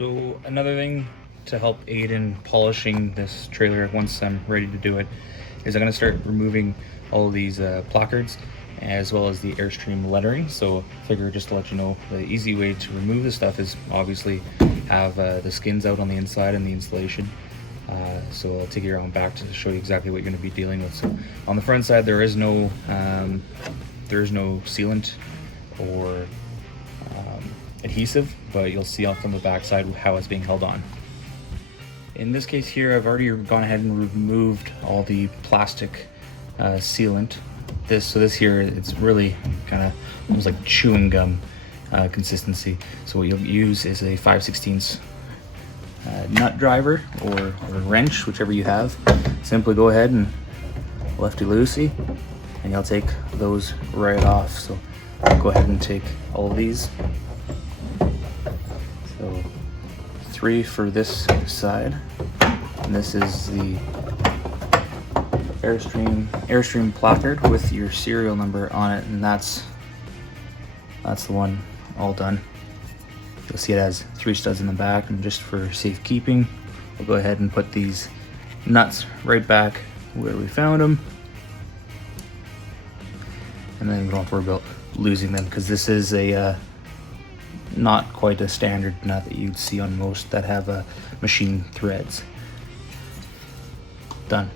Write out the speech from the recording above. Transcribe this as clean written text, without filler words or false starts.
So another thing to help aid in polishing this trailer once I'm ready to do it is I'm going to start removing all of these placards as well as the Airstream lettering. So I figure just to let you know, the easy way to remove the stuff is obviously have the skins out on the inside and the insulation. So I'll take you around back to show you exactly what you're going to be dealing with. So on the front side there is no sealant or adhesive, but you'll see off on the back side how it's being held on. In this case here, I've already gone ahead and removed all the plastic sealant. This here, it's really kind of almost like chewing gum consistency. So what you'll use is a 5/16 nut driver or wrench, whichever you have. Simply go ahead and lefty-loosey, and you'll take those right off. So I'll go ahead and take all of these. So 3 for this side, and this is the Airstream placard with your serial number on it, and that's the one all done. You'll see it has 3 studs in the back, and just for safekeeping, we'll go ahead and put these nuts right back where we found them, and then we don't have to worry about losing them, because this is a not quite a standard nut that you'd see on most that have machine threads. Done.